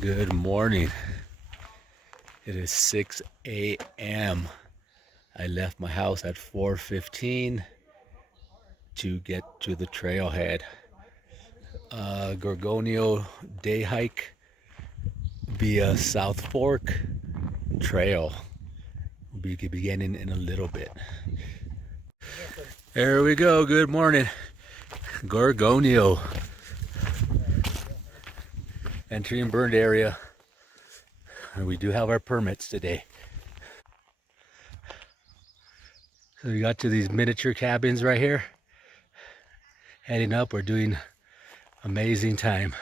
Good morning. It is 6 a.m. I left my house at 4:15 to get to the trailhead. Gorgonio day hike via South Fork Trail. We'll be beginning in a little bit. There we go. Good morning. Gorgonio. Entering burned area. And we do have our permits today. So we got to these miniature cabins right here. Heading up, we're doing amazing time.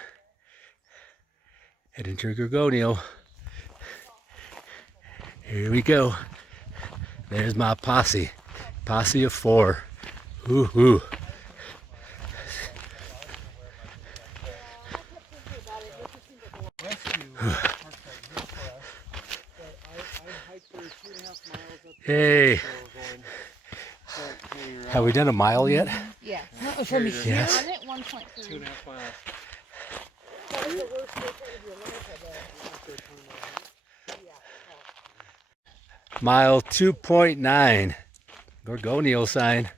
Heading to Gorgonio. Here we go. There's my posse. Posse of 4. Woo-hoo. Hey. Have we done a mile yet? Yeah. From here Yes. on it, 1.3. 2.5 miles. That was the worst day of your life, Mile 2.9. Gorgonio sign.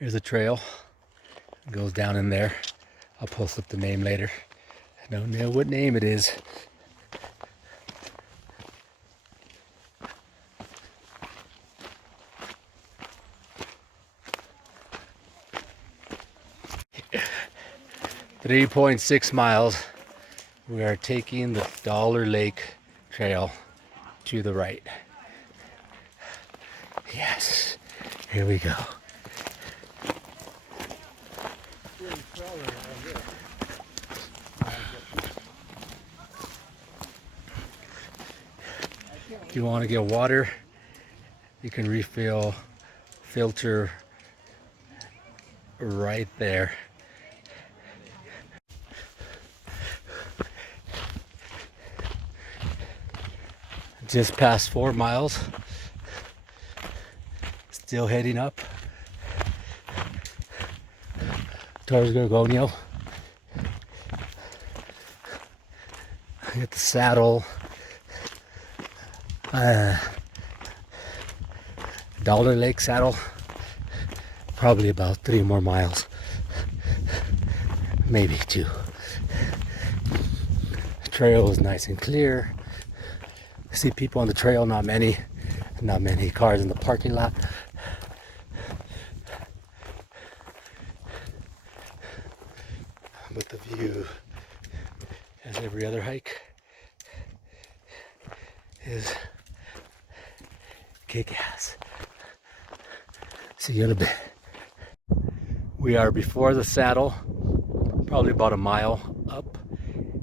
Here's a trail. It goes down in there. I'll post up the name later. I don't know what name it is. .6 miles. We are taking the Dollar Lake Trail to the right. Yes. Here we go. If you want to get water, you can refill filter right there. Just past 4 miles. Still heading up towards Gorgonio. Get the saddle. Dollar Lake saddle. Probably about 3 more miles. Maybe 2. The trail is nice and clear. I see people on the trail, not many. Not many cars in the parking lot. But the view, as every other hike, is kick-ass. See you in a bit. We are before the saddle, probably about a mile up,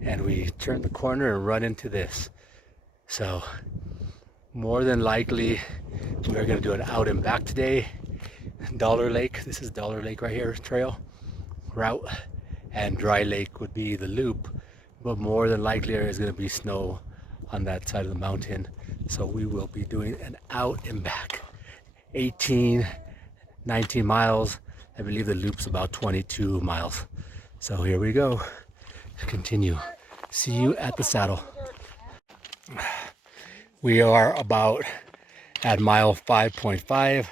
and we turn the corner and run into this. So more than likely we're gonna do an out and back today. Dollar Lake, this is Dollar Lake right here, trail route, and Dry Lake would be the loop, but more than likely there is gonna be snow on that side of the mountain. So we will be doing an out and back. 18, 19 miles. I believe the loop's about 22 miles. So here we go. Continue. See you at the saddle. We are about at mile 5.5.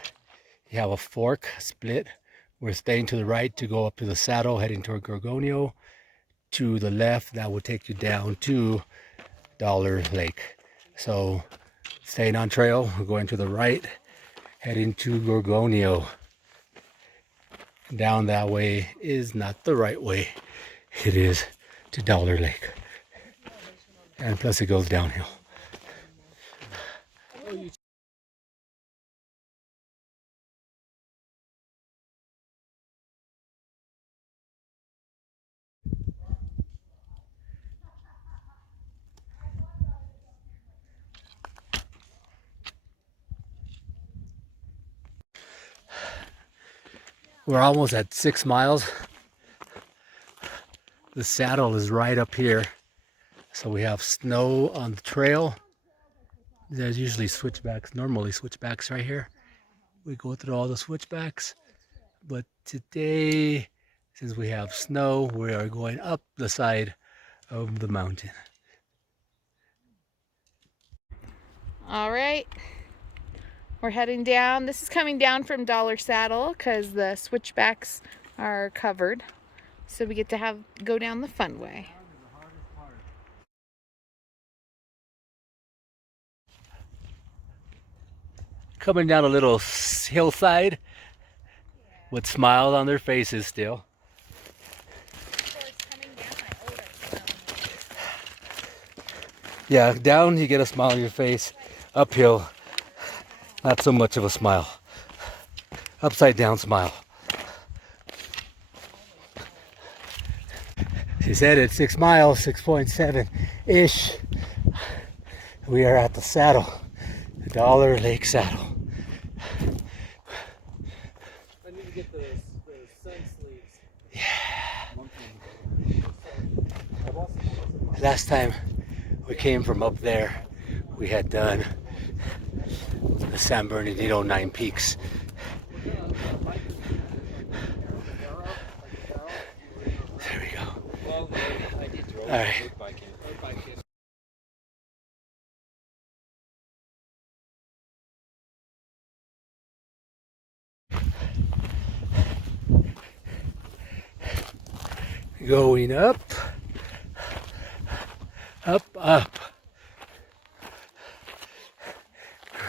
You have a fork split. We're staying to the right to go up to the saddle, heading toward Gorgonio. To the left, that will take you down to Dollar Lake. So staying on trail, we're going to the right, heading to Gorgonio. Down that way is not the right way. It is to Dollar Lake. And plus it goes downhill. We're almost at 6 miles. The saddle is right up here. So we have snow on the trail. There's usually switchbacks, normally switchbacks right here. We go through all the switchbacks. But today, since we have snow, we are going up the side of the mountain. All right, we're heading down. This is coming down from Dollar Saddle because the switchbacks are covered. So we get to go down the fun way. Coming down a little hillside with smiles on their faces still. Yeah, down you get a smile on your face. Uphill, not so much of a smile. Upside down smile. She said it's 6 miles, 6.7-ish. We are at the saddle, the Dollar Lake Saddle. I need to get the sun sleeves. Yeah. Last time we came from up there, we had done the San Bernardino 9 Peaks. There we go. Well, I did throw All right. road biking. Going up, up, up.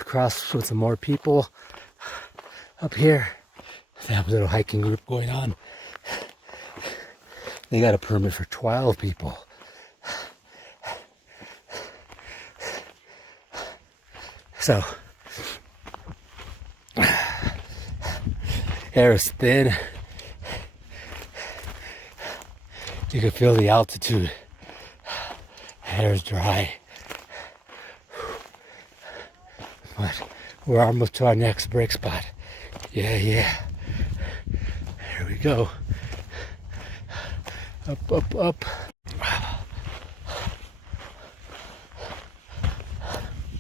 Across with some more people up here. They have a little hiking group going on. They got a permit for 12 people. So, air is thin. You can feel the altitude. Hair is dry. But we're almost to our next break spot. Yeah. Here we go. Up, up, up.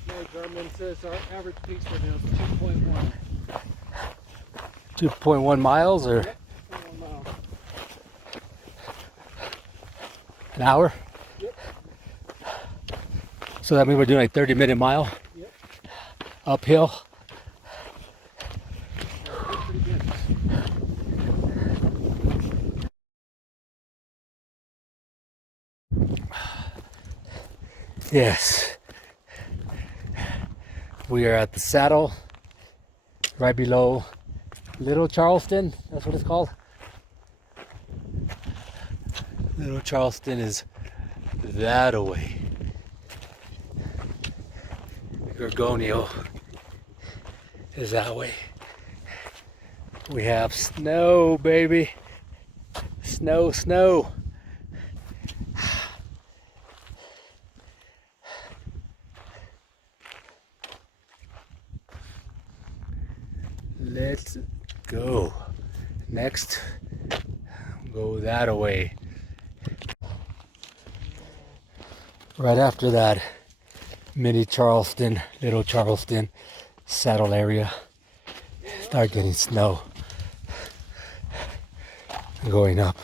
No, Garmin says our average pace right now is 2.1. 2.1 miles or 2.1 miles. an hour? Yep. So that means we're doing like 30-minute mile? Yep. Uphill? Pretty good. Yes. We are at the saddle, right below Little Charleston. That's what it's called. Little Charleston is that away. Gorgonio is that way. We have snow, baby. Snow, snow. Let's go. Next, go that away. Right after that, mini Charleston, Little Charleston saddle area. Start getting snow going up.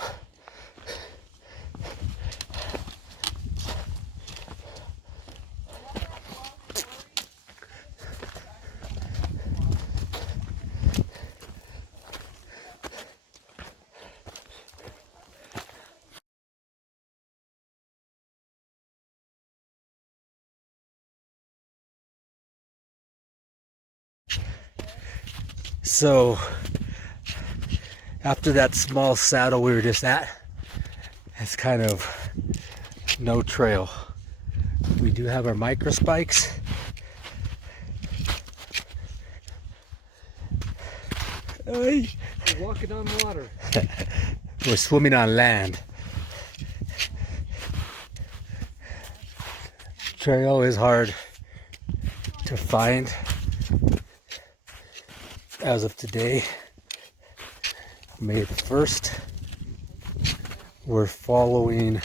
So after that small saddle we were just at, it's kind of no trail. We do have our micro spikes. Hey. We're walking on water. We're swimming on land. Trail is hard to find as of today. May the 1st. We're following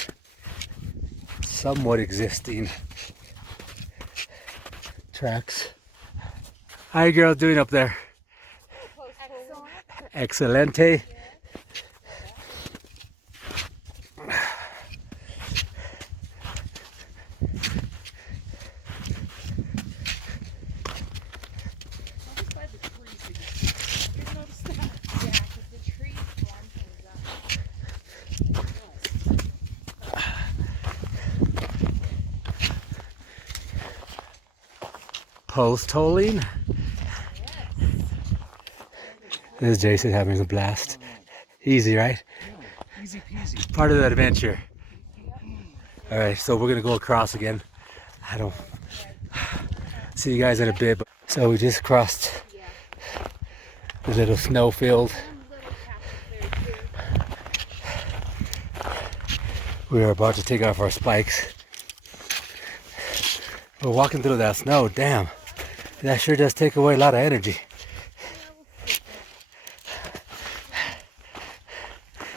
somewhat existing tracks. How you girls doing up there? Excelente. Post holing. This is Jason having a blast. Easy, right? Easy peasy. Part of the adventure. All right, so we're gonna go across again. I don't see you guys in a bit. So we just crossed the little snow field. We are about to take off our spikes. We're walking through that snow. Damn, that sure does take away a lot of energy.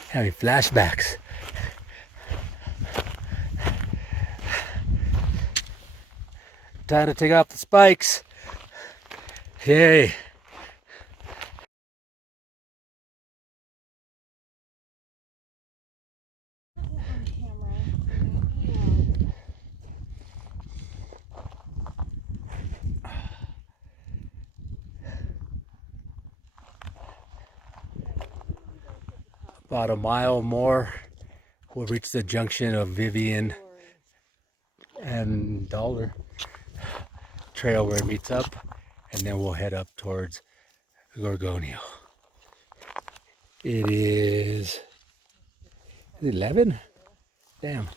Having flashbacks. Time to take off the spikes. Yay. About a mile more, we'll reach the junction of Vivian and Dollar Trail where it meets up, and then we'll head up towards Gorgonio. It is 11? Damn,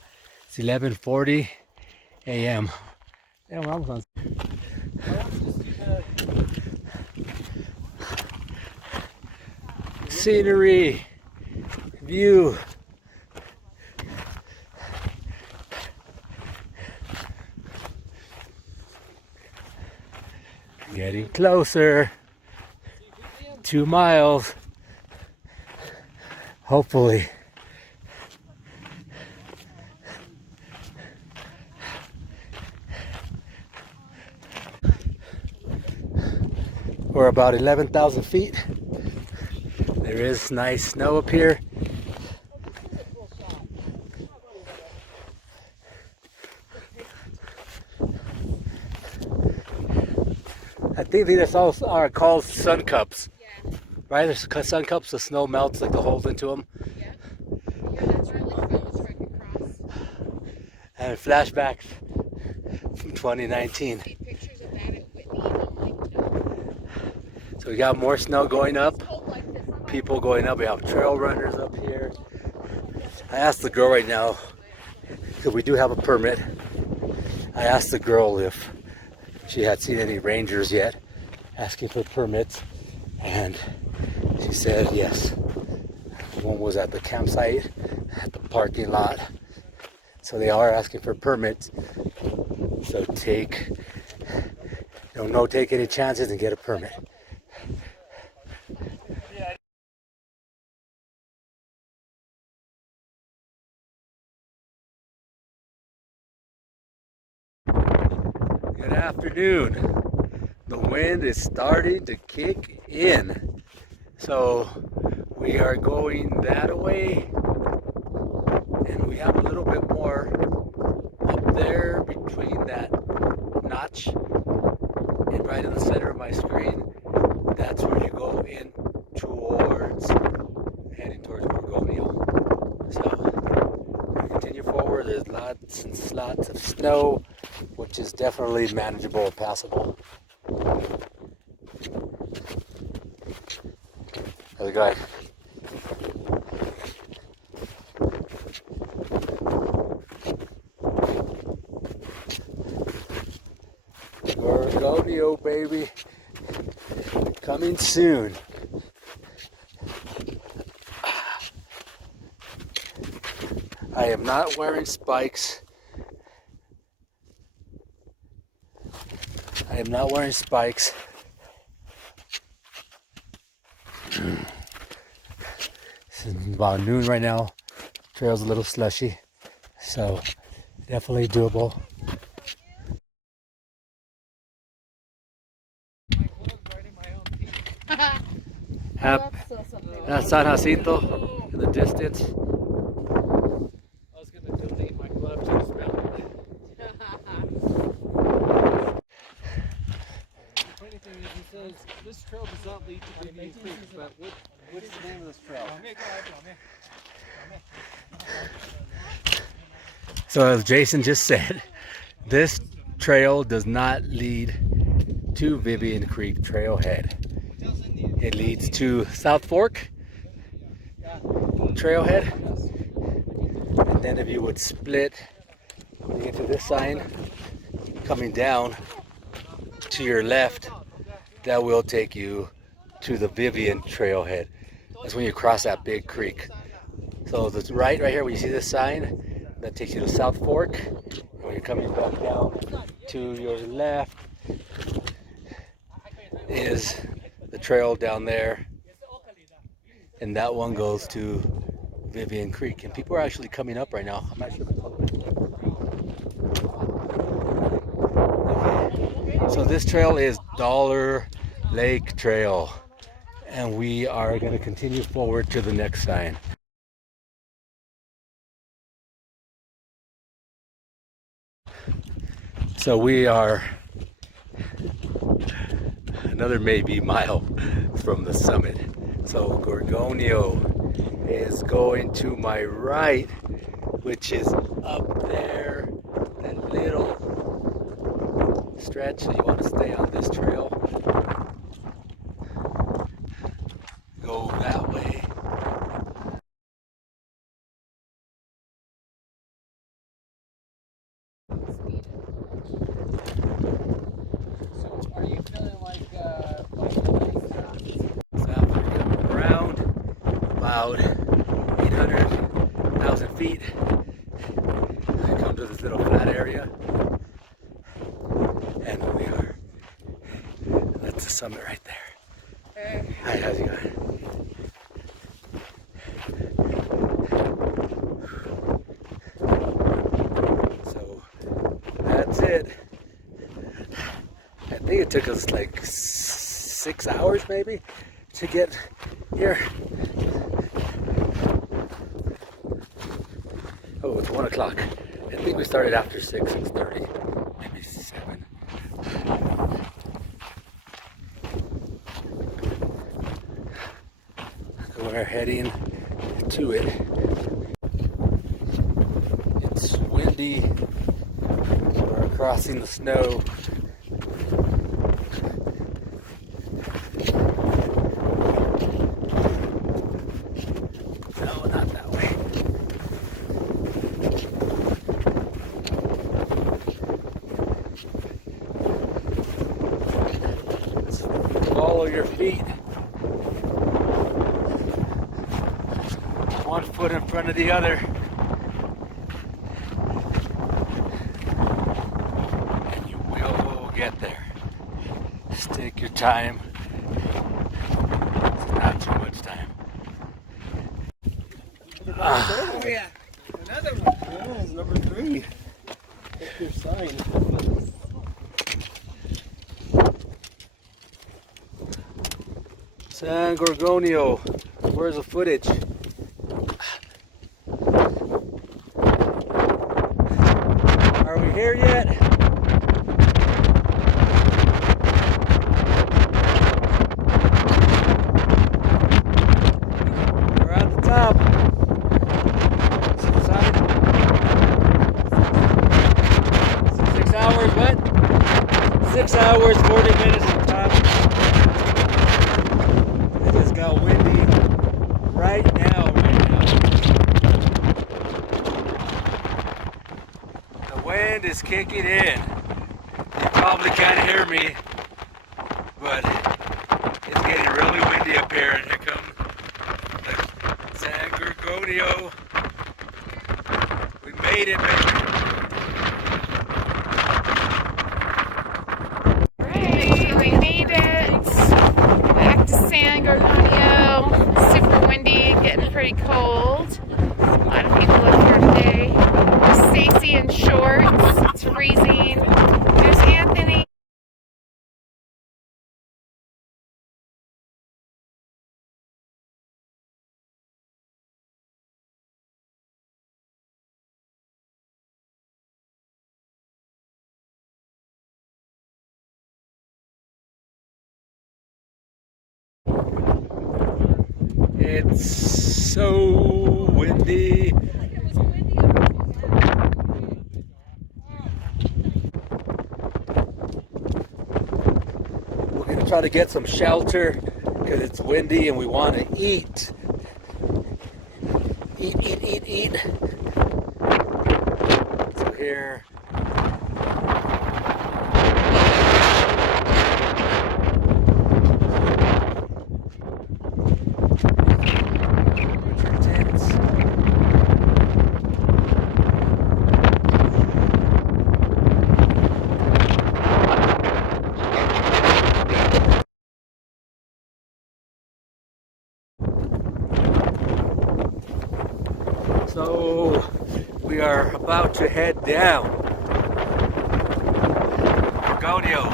it's 11:40 a.m. Damn, we're almost on. Scenery, view. Getting closer. 2 miles. Hopefully. We're about 11,000 feet. There is nice snow up here. I think these also are called sun cups. Yeah. Right? There's sun cups, the snow melts like the holes into them. Yeah. Yeah, that's really fun to trek across. And flashbacks from 2019. See pictures of that at Whitney and I'm like, no. So we got more snow going up. It's cold like this. People going up. We have trail runners up here. I asked the girl right now, because we do have a permit. I asked the girl if she had seen any rangers yet asking for permits, and she said yes. One was at the campsite, at the parking lot. So they are asking for permits. So don't take any chances and get a permit. Good afternoon. The wind is starting to kick in. So we are going that way, and we have a little bit more up there between that notch and right in the center of my screen. That's where you go in heading towards Gorgonio. So we continue forward. There's lots and lots of snow, which is definitely manageable and passable. How's it going? Gorgonio, baby. Coming soon. I am not wearing spikes. I am not wearing spikes. about noon right now. Trail's a little slushy, so definitely doable. That's San Jacinto in the distance. I was gonna donate my glove to this mountain. The funny thing is, he says this trail does not lead to Vivian Creek, but what's the name of this trail? So as Jason just said, this trail does not lead to Vivian Creek Trailhead. It leads to South Fork Trailhead. And then if you would split, when you get to this sign, coming down to your left, that will take you to the Vivian Trailhead. That's when you cross that big creek. So the right here, when you see this sign, that takes you to South Fork. And when you're coming back down to your left is the trail down there. And that one goes to Vivian Creek. And people are actually coming up right now. I'm not sure if it's okay. So this trail is Dollar Lake Trail. And we are going to continue forward to the next sign. So we are another maybe mile from the summit. So Gorgonio is going to my right, which is up there, that little stretch. So you want to stay on this trail. Go that way. So, are you feeling like So after coming around about 800,000 feet, I come to this little flat area, and we are, that's the summit right there. Hey. Hi, how's it going? So that's it. I think it took us like 6 hours maybe to get here. Oh, it's 1 o'clock. I think we started after 6:30, maybe 7. So we're heading to it. It's windy. We're crossing the snow. No, not that way. Follow your feet. 1 foot in front of the other. And you will get there. Just take your time. It's not too much time. Oh yeah, another one. Yeah, it's number 3. That's your sign. San Gorgonio. Where's the footage? Are we here yet? We're at the top. See the sign? 6 hours, what? 6 hours, 40 minutes on top. It just got windy right now. The wind is kicking in. You probably can't hear me, but it's getting really windy up here. And here comes the San Gorgonio. We made it, baby. Right, we made it back to San Gorgonio. Super windy, getting pretty cold. It's so windy. We're gonna try to get some shelter because it's windy and we want to eat. Eat. So here. Winter tents. So we are about to head down Gorgonio.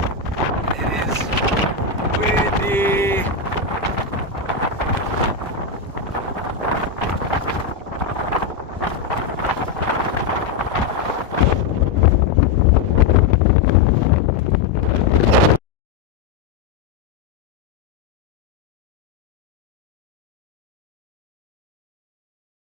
It is windy.